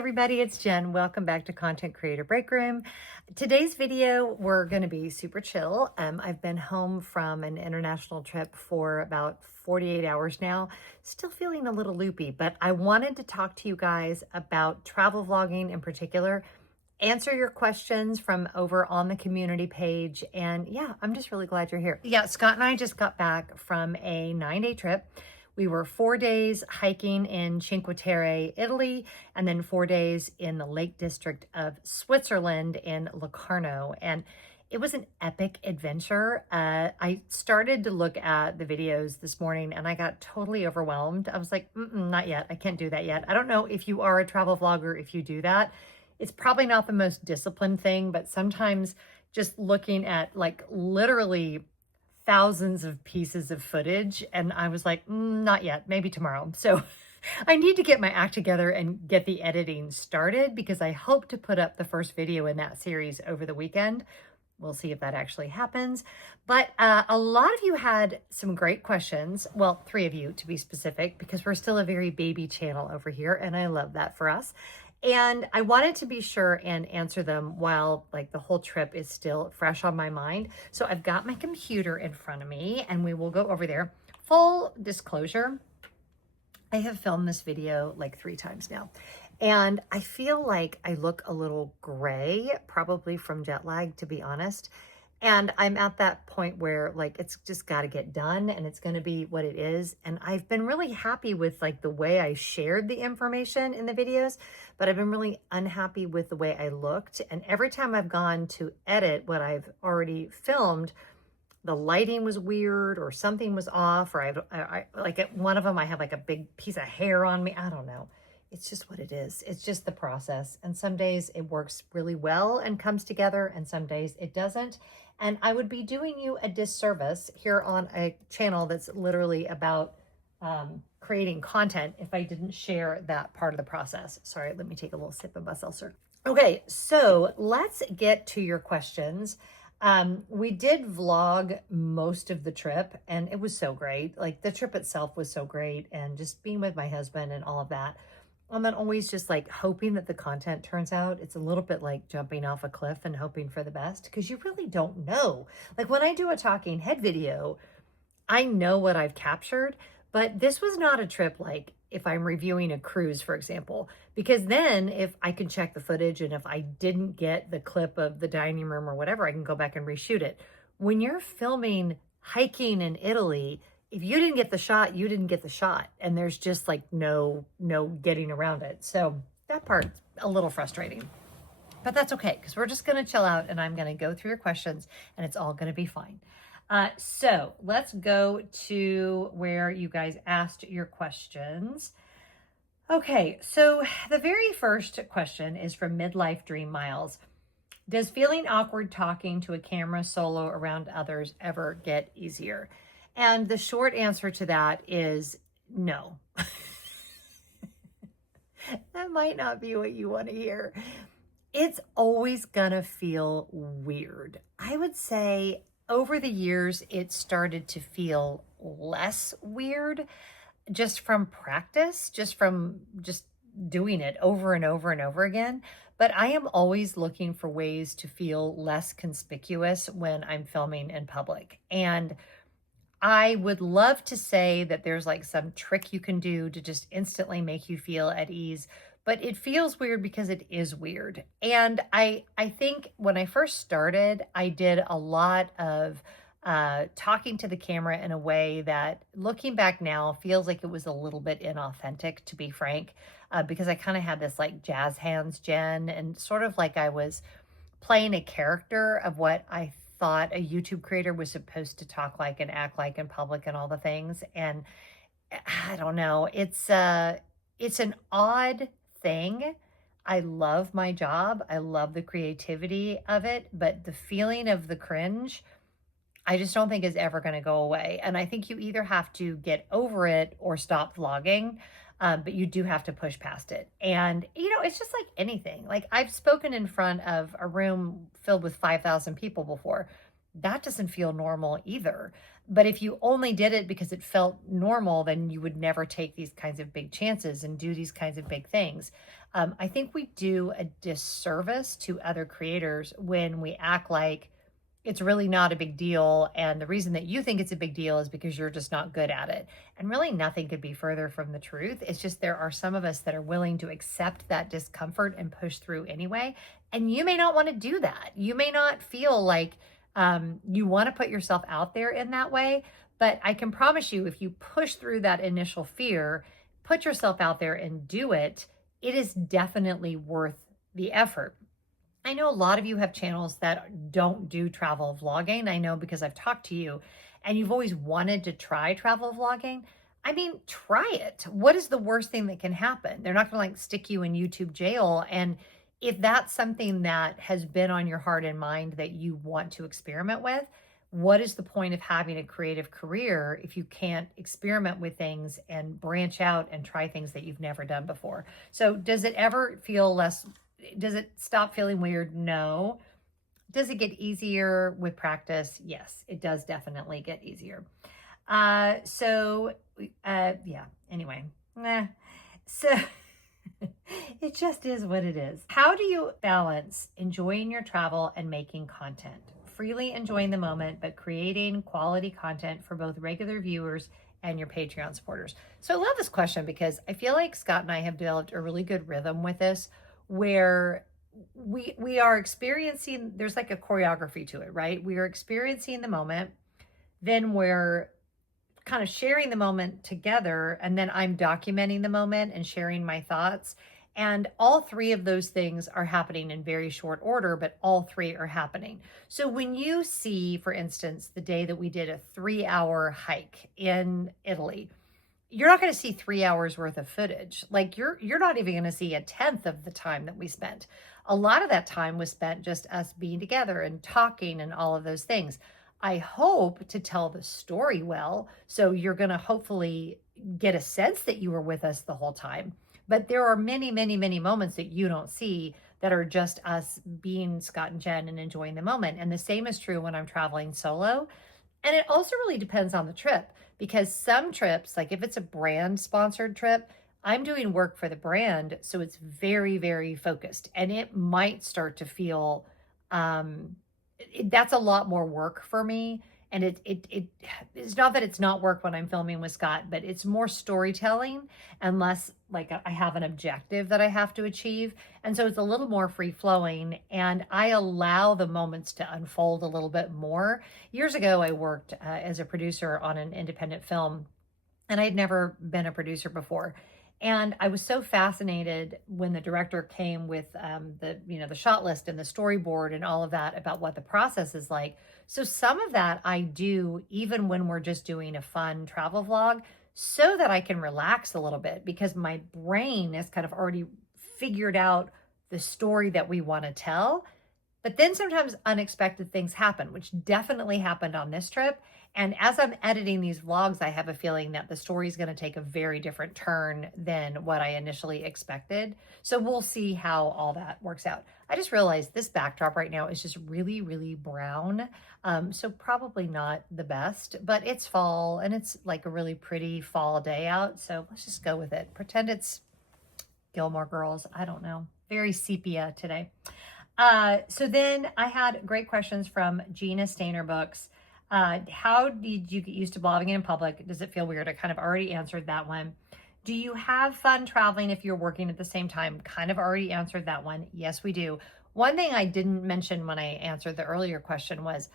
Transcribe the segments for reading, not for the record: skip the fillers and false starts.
everybody, it's Jen. Welcome back to Content Creator Breakroom. Today's video, we're going to be super chill. I've been home from an international trip for about 48 hours now. Still feeling a little loopy, but I wanted to talk to you guys about travel vlogging in particular, answer your questions from over on the community page. And yeah, I'm just really glad you're here. Yeah, Scott and I just got back from a 9-day trip. We were 4 days hiking in Cinque Terre, Italy, and then 4 days in the Lake District of Switzerland in Locarno. And it was an epic adventure. I started to look at the videos this morning and I got totally overwhelmed. I was like, not yet. I can't do that yet. I don't know if you are a travel vlogger, if you do that. It's probably not the most disciplined thing, but sometimes just looking at like literally thousands of pieces of footage, and I was like, not yet, maybe tomorrow. So I need to get my act together and get the editing started because I hope to put up the first video in that series over the weekend. We'll see if that actually happens. But a lot of you had some great questions. Well, 3 of you to be specific, because we're still a very baby channel over here, and I love that for us. And I wanted to be sure and answer them while like the whole trip is still fresh on my mind. So I've got my computer in front of me and we will go over there. Full disclosure, I have filmed this video like 3 times now. And I feel like I look a little gray, probably from jet lag, to be honest. And I'm at that point where like, it's just got to get done and it's going to be what it is. And I've been really happy with like the way I shared the information in the videos, but I've been really unhappy with the way I looked. And every time I've gone to edit what I've already filmed, the lighting was weird or something was off, or I like at one of them, I have like a big piece of hair on me. I don't know. It's just what it is. It's just the process. And some days it works really well and comes together, and some days it doesn't. And I would be doing you a disservice here on a channel that's literally about creating content if I didn't share that part of the process. Sorry, let me take a little sip of my seltzer. Okay, so let's get to your questions. We did vlog most of the trip and it was so great. Like the trip itself was so great, and just being with my husband and all of that. I'm not always just like hoping that the content turns out. It's a little bit like jumping off a cliff and hoping for the best, because you really don't know. Like when I do a talking head video, I know what I've captured, but this was not a trip like if I'm reviewing a cruise, for example, because then if I can check the footage and if I didn't get the clip of the dining room or whatever, I can go back and reshoot it. When you're filming hiking in Italy, if you didn't get the shot, you didn't get the shot. And there's just like no getting around it. So that part's a little frustrating, but that's okay, because we're just going to chill out and I'm going to go through your questions and it's all going to be fine. So let's go to where you guys asked your questions. Okay, so the very first question is from Midlife Dream Miles. Does feeling awkward talking to a camera solo around others ever get easier? And the short answer to that is no. That might not be what you want to hear. It's always gonna feel weird. I would say over the years, it started to feel less weird just from practice, just doing it over and over and over again. But I am always looking for ways to feel less conspicuous when I'm filming in public. And I would love to say that there's like some trick you can do to just instantly make you feel at ease, but it feels weird because it is weird. And I think when I first started, I did a lot of talking to the camera in a way that, looking back now, feels like it was a little bit inauthentic, to be frank, because I kind of had this like jazz hands Jen, and sort of like I was playing a character of what I thought a YouTube creator was supposed to talk like and act like in public and all the things. And I don't know, it's an odd thing. I love my job. I love the creativity of it, but the feeling of the cringe, I just don't think is ever going to go away. And I think you either have to get over it or stop vlogging. But you do have to push past it. And, you know, it's just like anything. Like I've spoken in front of a room filled with 5,000 people before. That doesn't feel normal either. But if you only did it because it felt normal, then you would never take these kinds of big chances and do these kinds of big things. I think we do a disservice to other creators when we act like it's really not a big deal. And the reason that you think it's a big deal is because you're just not good at it. And really, nothing could be further from the truth. It's just there are some of us that are willing to accept that discomfort and push through anyway. And you may not want to do that. You may not feel like you want to put yourself out there in that way. But I can promise you, if you push through that initial fear, put yourself out there and do it, it is definitely worth the effort. I know a lot of you have channels that don't do travel vlogging. I know because I've talked to you and you've always wanted to try travel vlogging. I mean, try it. What is the worst thing that can happen? They're not going to like stick you in YouTube jail. And if that's something that has been on your heart and mind that you want to experiment with, what is the point of having a creative career if you can't experiment with things and branch out and try things that you've never done before? So does it ever feel less? Does it stop feeling weird? No. Does it get easier with practice? Yes, it does definitely get easier. Yeah, anyway. So it just is what it is. How do you balance enjoying your travel and making content? Freely enjoying the moment, but creating quality content for both regular viewers and your Patreon supporters. So I love this question because I feel like Scott and I have developed a really good rhythm with this, where we are experiencing, there's like a choreography to it, right? We are experiencing the moment, then we're kind of sharing the moment together, and then I'm documenting the moment and sharing my thoughts. And all three of those things are happening in very short order, but all three are happening. So when you see, for instance, the day that we did a 3-hour hike in Italy, you're not going to see 3 hours worth of footage. Like you're not even going to see a tenth of the time that we spent. A lot of that time was spent just us being together and talking and all of those things. I hope to tell the story well. So you're going to hopefully get a sense that you were with us the whole time. But there are many, many, many moments that you don't see that are just us being Scott and Jen and enjoying the moment. And the same is true when I'm traveling solo. And it also really depends on the trip, because some trips, like if it's a brand sponsored trip, I'm doing work for the brand. So it's very, very focused, and it might start to feel, that's a lot more work for me. And it's not that it's not work when I'm filming with Scott, but it's more storytelling and less like I have an objective that I have to achieve. And so it's a little more free flowing, and I allow the moments to unfold a little bit more. Years ago, I worked as a producer on an independent film, and I'd never been a producer before. And I was so fascinated when the director came with the shot list and the storyboard and all of that about what the process is like. So some of that I do even when we're just doing a fun travel vlog, so that I can relax a little bit, because my brain has kind of already figured out the story that we want to tell. But then sometimes unexpected things happen, which definitely happened on this trip. And as I'm editing these vlogs, I have a feeling that the story is going to take a very different turn than what I initially expected. So we'll see how all that works out. I just realized this backdrop right now is just really, really brown. So probably not the best, but it's fall and it's like a really pretty fall day out. So let's just go with it. Pretend it's Gilmore Girls. I don't know. Very sepia today. So then I had great questions from Gina Stainer Books. How did you get used to blogging in public? Does it feel weird? I kind of already answered that one. Do you have fun traveling if you're working at the same time? Kind of already answered that one. Yes, we do. One thing I didn't mention when I answered the earlier question was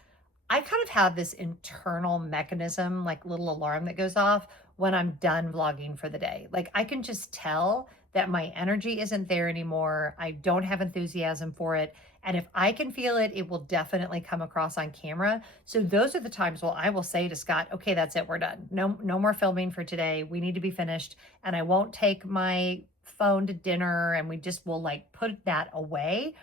I kind of have this internal mechanism, like little alarm that goes off when I'm done vlogging for the day. Like I can just tell that my energy isn't there anymore. I don't have enthusiasm for it. And if I can feel it, it will definitely come across on camera. So those are the times where I will say to Scott, okay, that's it. We're done. No more filming for today. We need to be finished. And I won't take my phone to dinner, and we just will like put that away.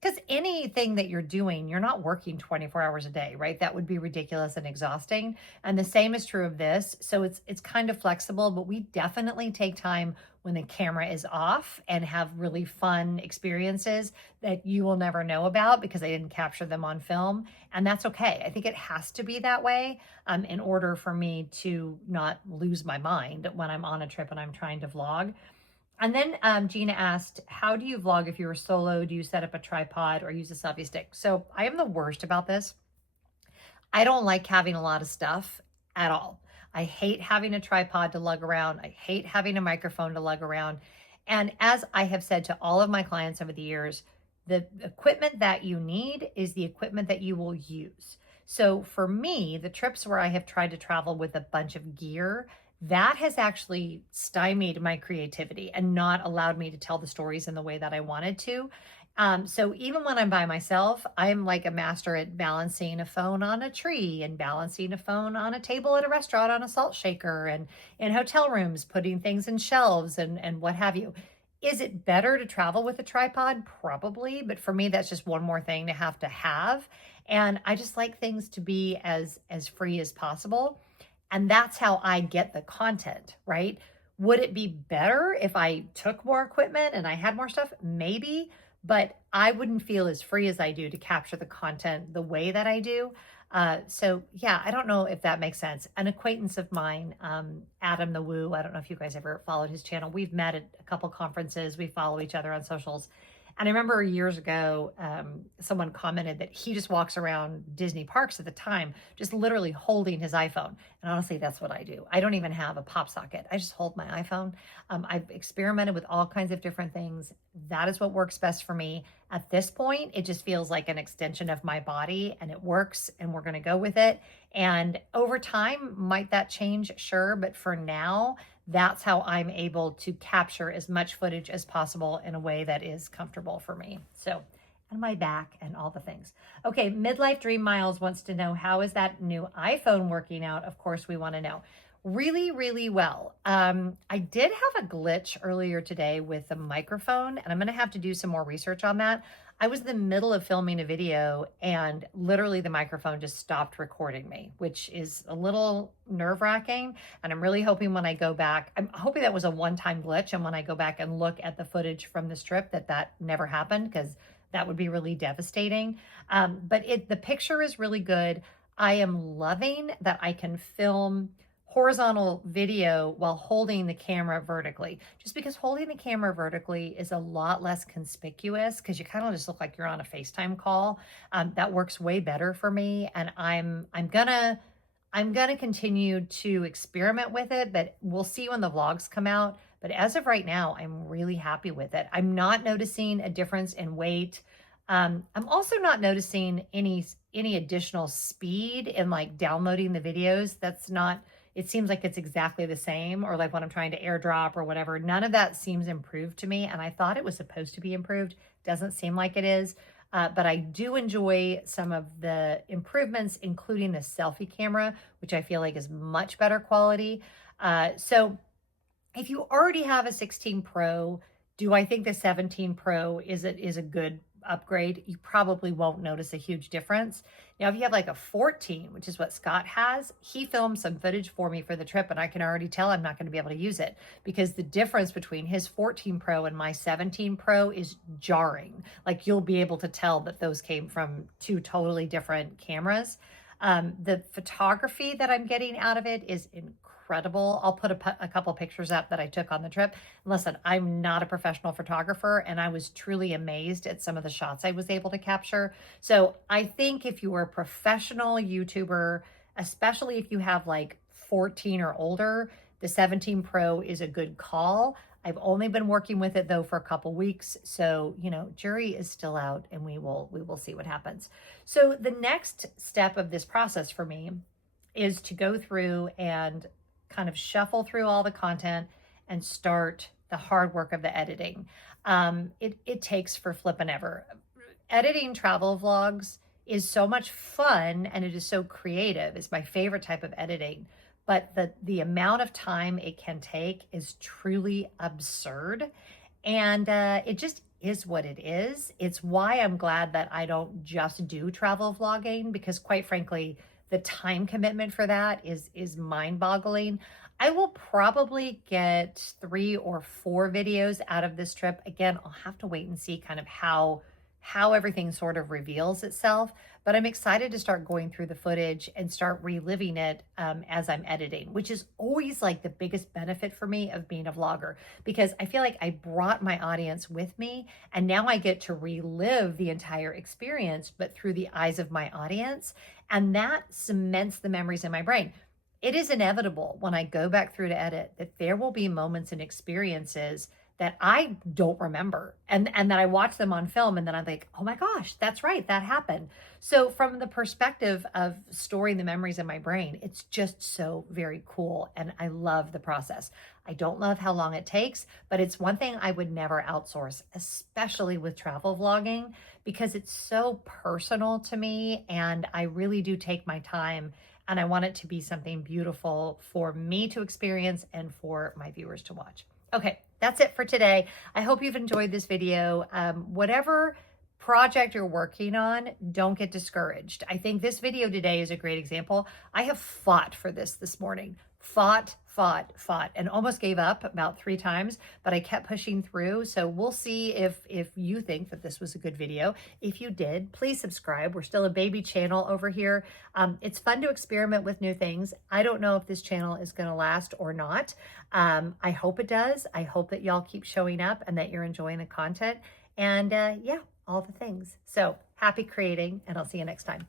Because anything that you're doing, you're not working 24 hours a day, right? That would be ridiculous and exhausting. And the same is true of this. So it's kind of flexible, but we definitely take time when the camera is off and have really fun experiences that you will never know about because I didn't capture them on film. And that's okay. I think it has to be that way in order for me to not lose my mind when I'm on a trip and I'm trying to vlog. And then Gina asked, how do you vlog if you were solo? Do you set up a tripod or use a selfie stick? So I am the worst about this. I don't like having a lot of stuff at all. I hate having a tripod to lug around. I hate having a microphone to lug around. And as I have said to all of my clients over the years, the equipment that you need is the equipment that you will use. So for me, the trips where I have tried to travel with a bunch of gear, that has actually stymied my creativity and not allowed me to tell the stories in the way that I wanted to. So even when I'm by myself, I'm like a master at balancing a phone on a tree and balancing a phone on a table at a restaurant on a salt shaker and in hotel rooms, putting things in shelves and what have you. Is it better to travel with a tripod? Probably, but for me, that's just one more thing to have. And I just like things to be as free as possible. And that's how I get the content, right? Would it be better if I took more equipment and I had more stuff? Maybe, but I wouldn't feel as free as I do to capture the content the way that I do. So yeah, I don't know if that makes sense. An acquaintance of mine, Adam the Woo, I don't know if you guys ever followed his channel. We've met at a couple conferences. We follow each other on socials. And I remember years ago, someone commented that he just walks around Disney parks at the time, just literally holding his iPhone. And honestly, that's what I do. I don't even have a pop socket. I just hold my iPhone. I've experimented with all kinds of different things. That is what works best for me. At this point, it just feels like an extension of my body and it works and we're going to go with it. And over time, might that change? Sure. But for now, that's how I'm able to capture as much footage as possible in a way that is comfortable for me. So, and my back and all the things. Okay, Midlife Dream Miles wants to know, how is that new iPhone working out? Of course, we want to know. Really, really well. I did have a glitch earlier today with the microphone, and I'm going to have to do some more research on that. I was in the middle of filming a video and literally the microphone just stopped recording me, which is a little nerve-wracking. And I'm really hoping when I go back, I'm hoping that was a one-time glitch. And when I go back and look at the footage from this trip, that never happened, because that would be really devastating. But the picture is really good. I am loving that I can film horizontal video while holding the camera vertically, just because holding the camera vertically is a lot less conspicuous because you kind of just look like you're on a FaceTime call. That works way better for me. And I'm gonna continue to experiment with it, but we'll see when the vlogs come out. But as of right now, I'm really happy with it. I'm not noticing a difference in weight. I'm also not noticing any additional speed in like downloading the videos. It seems like it's exactly the same, or like when I'm trying to airdrop or whatever. None of that seems improved to me. And I thought it was supposed to be improved. Doesn't seem like it is. But I do enjoy some of the improvements, including the selfie camera, which I feel like is much better quality. So if you already have a 16 Pro, do I think the 17 Pro is a good upgrade? You probably won't notice a huge difference. Now, if you have like a 14, which is what Scott has, he filmed some footage for me for the trip, and I can already tell I'm not going to be able to use it because the difference between his 14 Pro and my 17 Pro is jarring. Like, you'll be able to tell that those came from two totally different cameras. The photography that I'm getting out of it is incredible. I'll put a couple pictures up that I took on the trip. Listen, I'm not a professional photographer, and I was truly amazed at some of the shots I was able to capture. So I think if you are a professional YouTuber, especially if you have like 14 or older, the 17 Pro is a good call. I've only been working with it though for a couple weeks. So, jury is still out, and we will see what happens. So the next step of this process for me is to go through and kind of shuffle through all the content and start the hard work of the editing. It takes for flippin' ever. Editing travel vlogs is so much fun, and it is so creative. It's my favorite type of editing. But the amount of time it can take is truly absurd. And it just is what it is. It's why I'm glad that I don't just do travel vlogging, because quite frankly, the time commitment for that is mind-boggling. I will probably get 3 or 4 videos out of this trip. Again, I'll have to wait and see kind of how how everything sort of reveals itself. But I'm excited to start going through the footage and start reliving it as I'm editing, which is always like the biggest benefit for me of being a vlogger, because I feel like I brought my audience with me and now I get to relive the entire experience, but through the eyes of my audience. And that cements the memories in my brain. It is inevitable when I go back through to edit that there will be moments and experiences that I don't remember, and that I watch them on film and then I'm like, oh my gosh, that's right, that happened. So from the perspective of storing the memories in my brain, it's just so very cool, and I love the process. I don't love how long it takes, but it's one thing I would never outsource, especially with travel vlogging, because it's so personal to me and I really do take my time, and I want it to be something beautiful for me to experience and for my viewers to watch. Okay, that's it for today. I hope you've enjoyed this video. Whatever project you're working on, don't get discouraged. I think this video today is a great example. I have fought for this morning. Fought, and almost gave up about 3 times, but I kept pushing through. So we'll see if you think that this was a good video. If you did, please subscribe. We're still a baby channel over here. It's fun to experiment with new things. I don't know if this channel is going to last or not. I hope it does. I hope that y'all keep showing up and that you're enjoying the content. And yeah, all the things. So happy creating, and I'll see you next time.